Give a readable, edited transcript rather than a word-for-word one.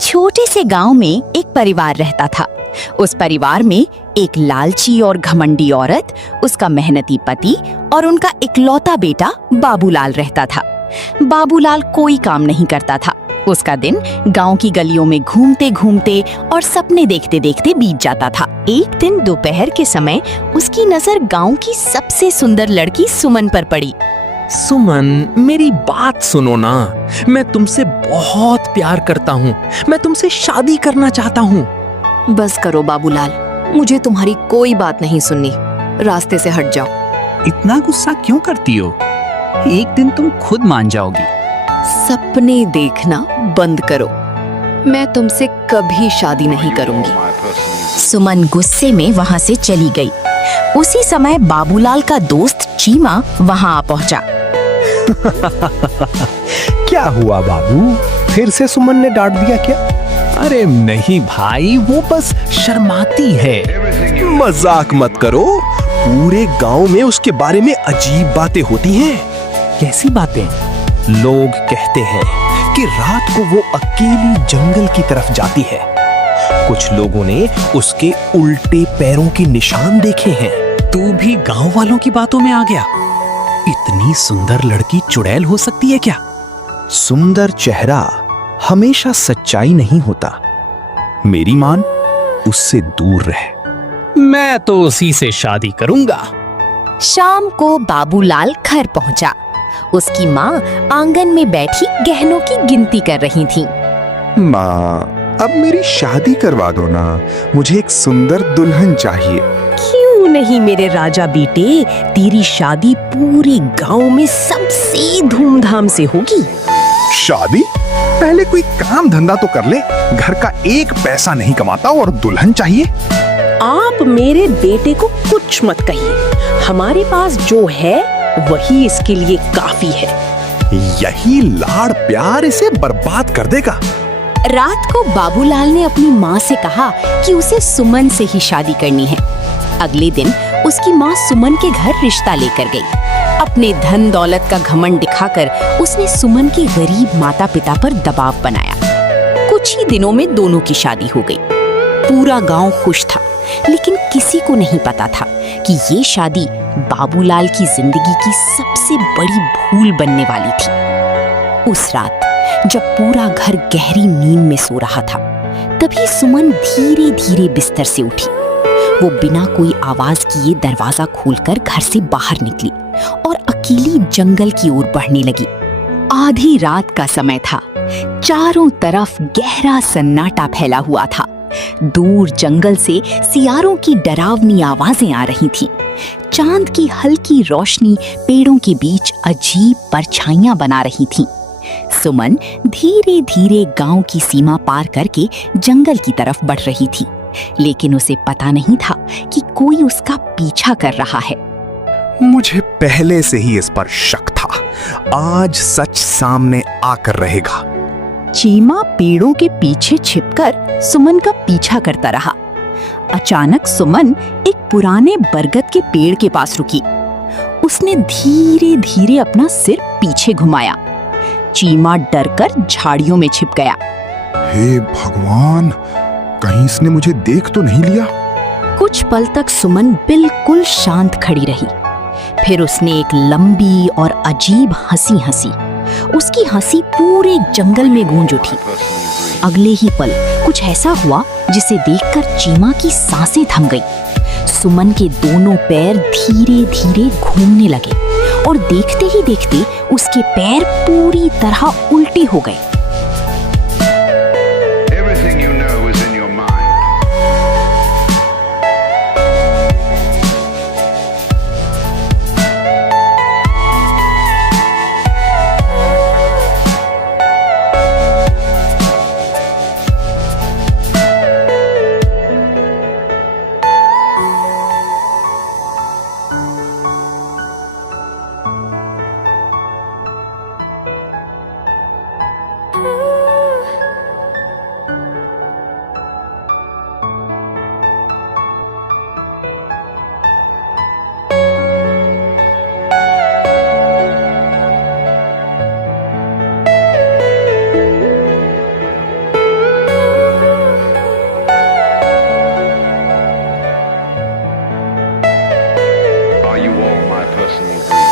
छोटे से गांव में एक परिवार रहता था। उस परिवार में एक लालची और घमंडी औरत, उसका मेहनती पति और उनका इकलौता बेटा बाबूलाल रहता था। बाबूलाल कोई काम नहीं करता था। उसका दिन गांव की गलियों में घूमते घूमते और सपने देखते देखते बीत जाता था। एक दिन दोपहर के समय उसकी नजर गांव की सबसे सुंदर लड़की सुमन पर पड़ी। सुमन, मेरी बात सुनो ना। मैं तुमसे बहुत प्यार करता हूँ। मैं तुमसे शादी करना चाहता हूँ। बस करो बाबूलाल, मुझे तुम्हारी कोई बात नहीं सुननी। रास्ते से हट जाओ। इतना गुस्सा क्यों करती हो? एक दिन तुम खुद मान जाओगी। सपने देखना बंद करो। मैं तुमसे कभी शादी नहीं करूंगी। सुमन गुस्से में वहां से चली गई। उसी समय बाबूलाल का दोस्त चीमा वहां आ पहुंचा। क्या हुआ बाबू? फिर से सुमन ने डांट दिया क्या? अरे नहीं भाई, वो बस शर्माती है। मजाक मत करो। पूरे गांव में उसके बारे में अजीब बातें होती हैं। कैसी बातें? लोग कहते हैं कि रात को वो अकेली जंगल की तरफ जाती है। कुछ लोगों ने उसके उल्टे पैरों के निशान देखे हैं। तू भी गांव वालों की बातों में आ गया? इतनी सुंदर लड़की चुड़ैल हो सकती है क्या? सुंदर चेहरा हमेशा सच्चाई नहीं होता। मेरी मान, उससे दूर रहे। मैं तो उसी से शादी करूंगा। शाम को बाबूलाल घर पहुंचा। उसकी माँ आंगन में बैठी गहनों की गिनती कर रही थी। माँ, अब मेरी शादी करवा दो ना। मुझे एक सुंदर दुल्हन चाहिए। क्यों नहीं मेरे राजा बेटे, तेरी शादी पूरे गांव में सबसे धूमधाम से होगी। शादी? पहले कोई काम धंधा तो कर ले। घर का एक पैसा नहीं कमाता और दुल्हन चाहिए। आप मेरे बेटे को कुछ मत कहिए। हमारे पास जो है वही इसके लिए काफी है। यही लाड़ प्यार इसे बर्बाद कर देगा। रात को बाबूलाल ने अपनी माँ से कहा कि उसे सुमन से ही शादी करनी है। अगले दिन उसकी माँ सुमन के घर रिश्ता लेकर गई। अपने धन दौलत का घमंड दिखाकर उसने सुमन के गरीब माता पिता पर दबाव बनाया। कुछ ही दिनों में दोनों की शादी हो गई। पूरा गांव खुश था, लेकिन किसी को नहीं पता था कि ये शादी बाबूलाल की जिंदगी की सबसे बड़ी भूल बनने वाली थी। उस रात जब पूरा घर गहरी नींद में सो रहा था, तभी सुमन धीरे धीरे बिस्तर से उठी। वो बिना कोई आवाज किए दरवाजा खोलकर घर से बाहर निकली और अकेली जंगल की ओर बढ़ने लगी। आधी रात का समय था। चारों तरफ गहरा सन्नाटा फैला हुआ था। दूर जंगल से सियारों की डरावनी आवाजें आ रही थीं। चांद की हल्की रोशनी पेड़ों के बीच अजीब परछाइयां बना रही थीं। सुमन धीरे धीरे गांव की सीमा पार करके जंगल की तरफ बढ़ रही थी, लेकिन उसे पता नहीं था कि कोई उसका पीछा कर रहा है। मुझे पहले से ही इस पर शक था। आज सच सामने आकर रहेगा। चीमा पेड़ों के पीछे छिपकर सुमन का पीछा करता रहा। अचानक सुमन एक पुराने बरगद के पेड़ के पास रुकी। उसने धीरे धीरे अपना सिर पीछे घुमाया। चीमा डरकर झाड़ियों में छिप गया। हे भगवान, कहीं इसने मुझे देख तो नहीं लिया? कुछ पल तक सुमन बिल्कुल शांत खड़ी रही। फिर उसने एक लंबी और अजीब हंसी हंसी। उसकी हंसी पूरे जंगल में गूंज उठी। अगले ही पल कुछ ऐसा हुआ जिसे देखकर चीमा की सांसें थम गई। सुमन के दोनों पैर धीरे धीरे घूमने लगे और देखते ही देखते उसके पैर पूरी तरह उल्टे हो गए। are you all my personal greetings.